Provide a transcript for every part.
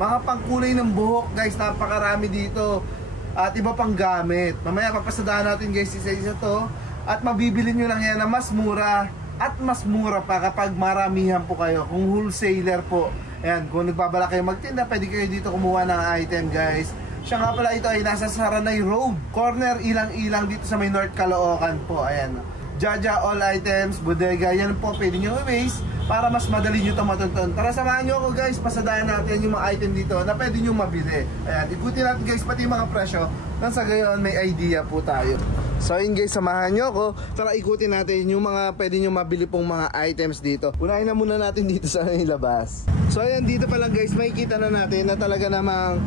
mga pangkulay ng buhok guys, napakarami dito. At iba pang gamit. Mamaya papasadahan natin guys isa-isa to. At mabibili nyo lang yan na mas mura. At mas mura pa kapag maramihan po kayo. Kung wholesaler po. Ayan, kung nagbabala kayo magtinda, pwede kayo dito kumuha ng item guys. Siya nga pala, ito ay nasa Saranay Road, corner ilang-ilang dito sa may North Caloocan po. Ayan, Jaja all items, bodega, yan po pwede nyo i-base para mas madali nyo ito matuntun. Tara, samahan nyo ako guys, pasadayan natin yung mga item dito na pwede nyo mabili. Ayan, ikutin natin guys pati yung mga presyo nang sa gayon may idea po tayo. So yun guys, samahan nyo ako. Tara, ikutin natin yung mga pwede nyo mabili pong mga items dito. Unahin na muna natin dito sa labas. So ayan, dito pa lang guys, makikita na natin na talaga namang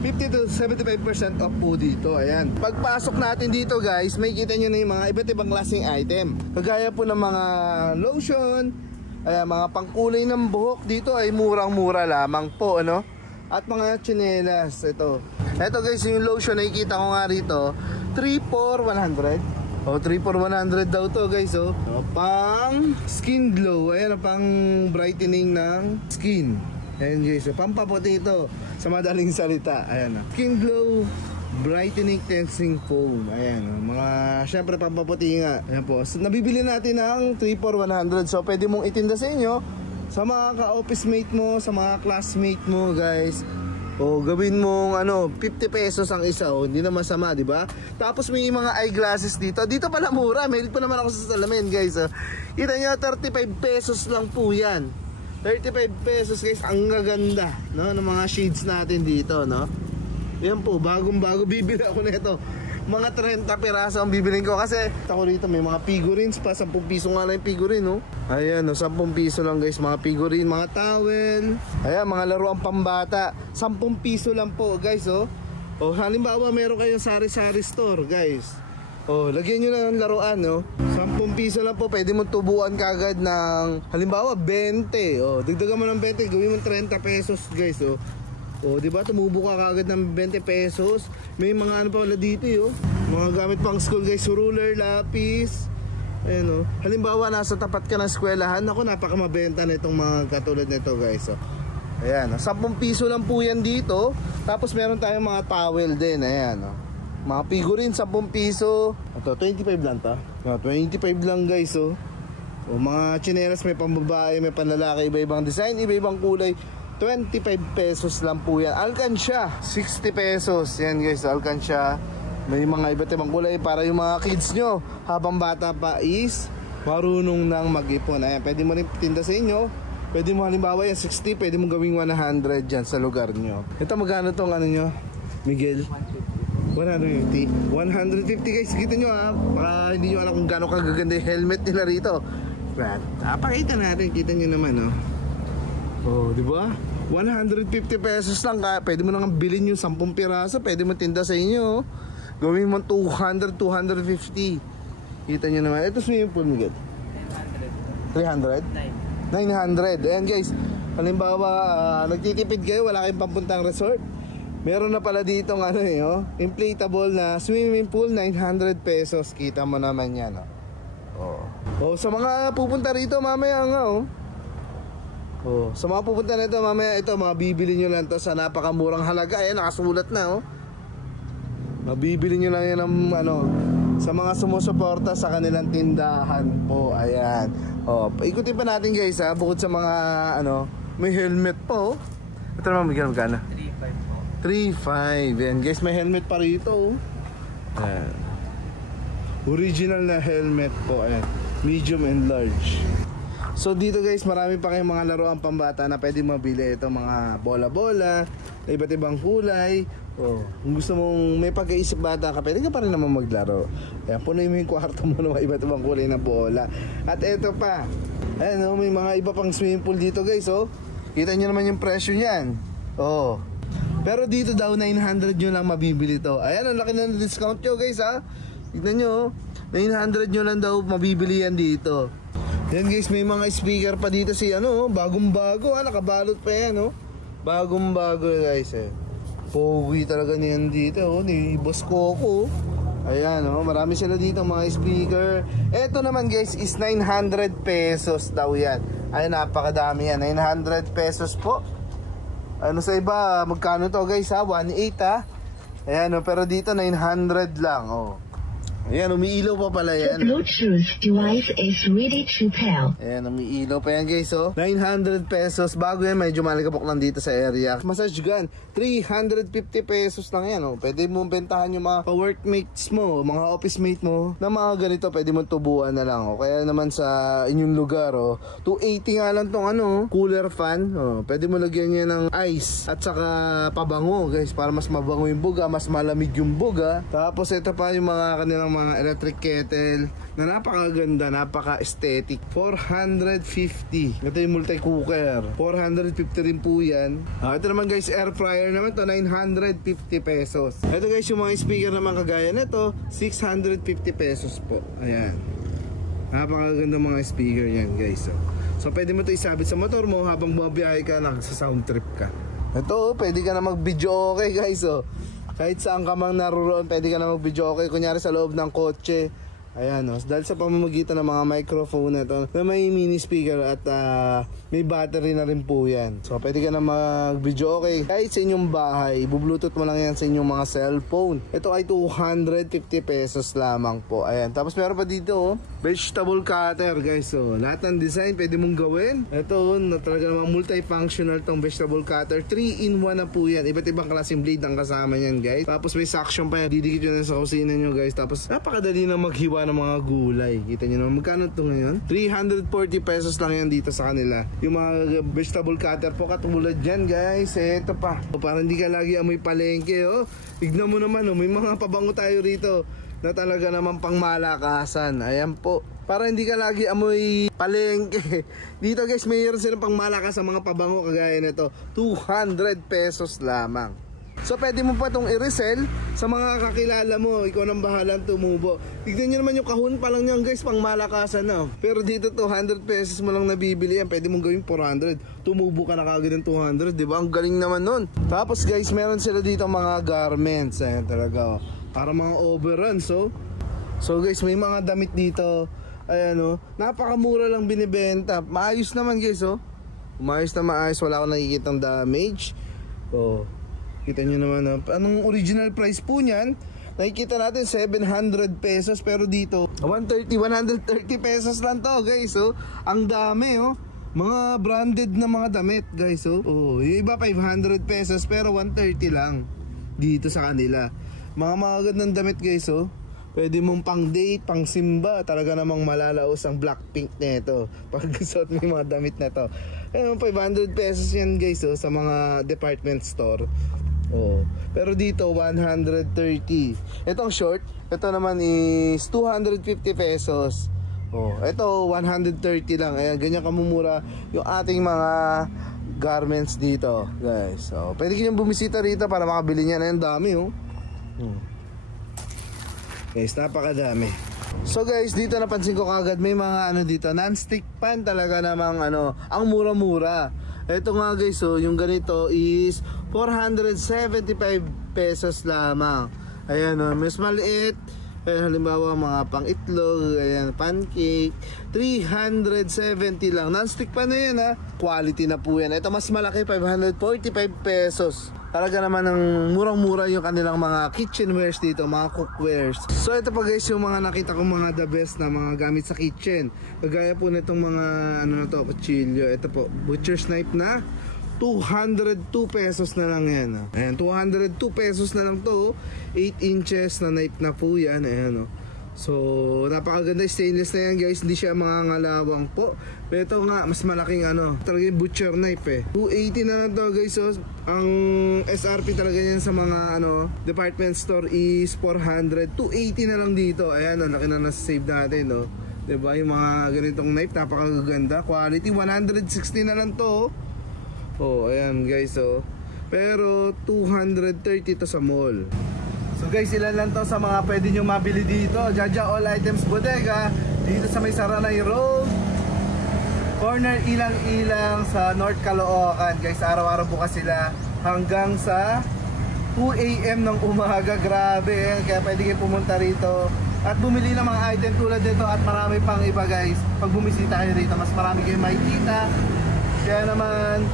50 to 75% off po dito. Ayan, pagpasok natin dito guys, makikita nyo na yung mga iba't ibang klaseng item. Kagaya po ng mga lotion, ayan, mga pangkulay ng buhok dito ay murang-mura lamang po, ano? At mga tsinelas, ito guys, yung lotion nakikita ko nga rito, 3 for 100. Oh, 3 for 100 daw to guys, oh. Pang skin glow, ayan, pang brightening ng skin. Ayan guys, so pampaputi ito sa madaling salita. Ayan, skin glow brightening cleansing foam. Ayan, mga syempre pampaputi nga. Ayan po, so, nabibili natin ng 3 for 100. So pwede mong itinda sa inyo, sa mga ka-office mate mo, sa mga classmate mo guys. O gawin mong 50 pesos ang isa, o hindi na masama, di ba? Tapos may mga eyeglasses dito. Dito pala mura, mahilig pa naman ako sa salamin guys. Kita nyo, 35 pesos lang po yan. 35 pesos guys, ang gaganda, no, ng mga shades natin dito, no. Yan po, bagong-bago, bibili ako nito. Mga 30 piraso ang bibilin ko kasi ako rito may mga figurines pa, 10 piso nga lang yung figurine, no. Ayan, no, 10 piso lang guys, mga figurine, mga towel. Ayan, mga laruan pambata, 10 piso lang po guys, oh. O halimbawa meron kayong sari-sari store guys, oh, lagyan nyo na ng laruan, no. 10 piso lang po, pwede mo tubuan kagad ng halimbawa 20. Oh, dagdagan mo ng 20, gawin mo 30 pesos guys, oh. Oh, di ba? Tumubo ka kagad ng 20 pesos. May mga pa wala dito, oh. Mga gamit pang school guys, ruler, lapis. Ayan, oh. Halimbawa nasa tapat ka ng eskwelahan, ako napakamabenta nitong mga katulad nito guys, oh. Ayan, 10 piso lang po yan dito. Tapos meron tayong mga towel din, ayan, oh. Mga figurine, 10 piso. Ito, 25 lang to. 25 lang guys, oh. O, mga tsinelas, may pambabae, may panlalaki, iba-ibang design, iba-ibang kulay. 25 pesos lang po yan. Alkansya, 60 pesos. Yan guys, alkansya. May mga iba't ibang kulay para yung mga kids nyo habang bata pa is marunong nang mag-ipon. Ayan, pwede mo rin tinda sa inyo. Pwede mo halimbawa yan 60, pwede mo gawing 100 dyan sa lugar nyo. Ito, magkano tong nyo, Miguel? 150. 150 guys, kita nyo ha. Baka hindi nyo alam kung gano'ng kagaganda yung helmet nila rito. Pakita natin, kita nyo naman, oh. Oh, di ba? 150 pesos lang ka. Pwede mo nang bilhin yung 10 piraso. Pwede mo tinda sa inyo, oh. Gawin mo 200, 250. Kita nyo naman. Ito swimming pool, Miguel. 300? 900. Ayan guys, halimbawa nagtitipid kayo, wala kayong pampuntang resort, meron na pala dito oh, inflatable na swimming pool, 900 pesos. Kita mo naman yan, oh. Oh, sa mga pupunta rito mamaya nga, oh. Oh, sa mga pupunta na ito mamaya, ito mabibili nyo lang to sa napakamurang halaga. Ayan, nakasulat na, oh. Mabibili nyo lang yan ng sa mga sumusuporta sa kanilang tindahan po. Ayan. Oh, ikutin pa natin guys, ha. Bukod sa mga may helmet po, oh. Ito naman magkano? 3.5 po. 3.5. Yan guys, may helmet pa rito, oh. Ayan. Original na helmet po. Ayan. Medium and large. So dito guys, marami pa kayong mga laruan pambata na pwede mabili. Ito mga bola-bola, iba't ibang kulay. Oh, kung gusto mong may pag-iisip bata ka, pwede ka pa rin naman maglaro. Kaya punoy mo yung kwarto mo ng iba't ibang kulay na bola. At eto pa, ayan, oh, may mga iba pang swimming pool dito guys, oh. Kita nyo naman yung presyo nyan, oh. Pero dito daw 900 nyo lang mabibili to. Ayan, ang laki na discount nyo guys, ha. Tignan nyo, oh. 900 nyo lang daw mabibili yan dito. Yan guys, may mga speaker pa dito si bagong-bago, nakabalot pa yan, oh. Bagong-bago guys, eh. Pogi talaga niyan dito, oh, ni Boss Coco. Ayan, oh, marami sila dito mga speaker. Ito naman guys is 900 pesos daw yan. Ay, napakadami yan, 900 pesos po. Ano sa iba, magkano to guys ha? 1.8 ha? Ayan o, pero dito 900 lang oh. Ayan, umiilaw pa pala yan. The Bluetooth device is ready to pair. Ayan, umiilaw pa yan guys oh. 900 pesos. Bago yan, medyo malikapok lang dito sa area. Massage gun, 350 pesos lang yan oh. Pwede mo bentahan yung mga workmates mo, mga office mate mo na mga ganito, pwede mo tubuan na lang oh. Kaya naman sa inyong lugar oh, 280 nga lang tong ano, cooler fan oh. Pwede mo lagyan niya ng ice at saka pabango guys, para mas mabango yung buga, mas malamig yung buga. Tapos ito pa yung mga kanilang mga electric kettle na napakaganda, napaka-aesthetic. 450. Ito yung multi-cooker. 450 rin po yan. Ito naman guys, air fryer naman to 950 pesos. Ito guys, yung mga speaker naman kagaya nito, 650 pesos po. Ayan. Napakaganda mga speaker yan guys. So pwede mo to isabit sa motor mo habang bumabiyahe ka, nagsa-sound trip ka. Ito, pwede ka na mag-video okay guys oh. Kahit saan ka mang naroon, pwede ka na mag-video okay. Kunyari sa loob ng kotse. Ayan o, dahil sa pamamagitan ng mga microphone na ito, na may mini speaker at may battery na rin po yan. So pwede ka na mag-video okay kahit sa inyong bahay. Ibu-bluetooth mo lang yan sa inyong mga cellphone. Ito ay 250 pesos lamang po. Ayan, tapos meron pa dito oh, vegetable cutter guys. So lahat ng design pwede mong gawin. Ito na talaga namang multifunctional tong vegetable cutter. 3-in-1 na po yan. Iba't ibang klaseng blade ang kasama yan guys. Tapos may suction pa yan, didikit yun sa kusina nyo guys. Tapos napakadali na maghiwa ng mga gulay. Kita nyo naman, magkano ito ngayon? 340 pesos lang yan dito sa kanila. Yung mga vegetable cutter po katulad dyan guys. Ito pa, para hindi ka lagi amoy palengke oh. Tignan mo naman oh, may mga pabango tayo rito na talaga naman pang malakasan. Ayan po, para hindi ka lagi amoy palengke. Dito guys, mayroon silang pang malakas sa mga pabango kagaya nito. 200 pesos lamang. So pwede mo pa itong i-resell sa mga kakilala mo. Ikaw nang bahalang tumubo. Tignan nyo naman yung kahon pa lang nyan guys, pang malakasan na. Pero dito 200 pesos mo lang nabibili yan. Pwede mong gawin 400. Tumubo ka na kagad ng 200, diba? Ang galing naman nun. Tapos guys, meron sila dito mga garments. Ayan talaga oh. Para mga overruns oh. So guys, may mga damit dito. Ayan oh, napakamura lang binibenta. Maayos naman guys oh. Maayos na maayos, wala akong nakikitang damage. Oh, kita nyo naman oh. Anong original price po nyan? Nakikita natin 700 pesos, pero dito 130 pesos lang to guys oh. Ang dami oh. Mga branded na mga damit guys oh. Oh, yung iba 500 pesos pero 130 lang dito sa kanila. Mga magagandang damit guys oh. Pwede mong pang date, pang simba. Talaga namang malalaos ang Blackpink nito pag suot mo yung mga damit na to. Ayun, 500 pesos yan guys oh, sa mga department store oh. Pero dito 130. Itong short, ito naman is 250 pesos oh. Ito 130 lang. Ayan, ganyan kamumura yung ating mga garments dito guys. So pwede kayong bumisita rito para makabili niyan. Ayan, dami oh. Guys, napakadami. So guys, dito napansin ko kagad may mga ano dito, non-stick pan. Talaga namang ano, ang mura-mura. Ito nga guys, so yung ganito is 475 pesos lamang. Ayan o, mas maliit. Ayan, halimbawa mga pang itlog, ayan, pancake, 370 lang. Non-stick pan na yan ha. Quality na po yan. Ito mas malaki, 545 pesos. Talaga naman ng murang-mura yung kanilang mga kitchenwares dito, mga cookwares. So ito pa guys yung mga nakita kong mga the best na mga gamit sa kitchen. Kagaya po nitong mga ano na to, kutsilyo. Ito po, butcher's knife na 202 pesos na lang yan. Ayan, 202 pesos na lang to. 8 inches na knife na po yan. Ayan o. So napakaganda, stainless na yan guys. Hindi siya mga ngalawang po. Pero ito nga, mas malaking ano, talaga yung butcher knife eh. 280 na lang to guys. So ang SRP talaga yan sa mga ano, department store is 400. 280 na lang dito. Ayan o, laki na nasa-save natin o. Diba, yung mga ganitong knife, napakaganda. Quality, 160 na lang to. Oh, ayan guys oh. Pero 230 to sa mall. So guys, ilan lang to sa mga pwede nyo mabili dito. Jaja All Items Bodega, dito sa may Saranay Road, corner Ilang-Ilang sa North Caloocan. Guys, araw-araw bukas sila hanggang sa 2 AM ng umaga. Grabe, kaya pwede kayo pumunta rito at bumili ng mga item tulad dito at marami pang iba guys. Pag bumisita kayo rito, mas marami kayong makikita. Kaya naman,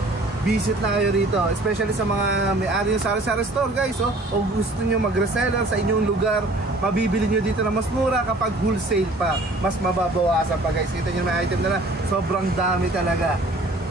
visit na kayo rito, especially sa mga may-ari ng sari-sari store guys, oh. O gusto nyo mag-reseller sa inyong lugar, mabibili nyo dito na mas mura kapag wholesale pa, mas mababawasan pa guys. Kita nyo may item na sobrang dami talaga.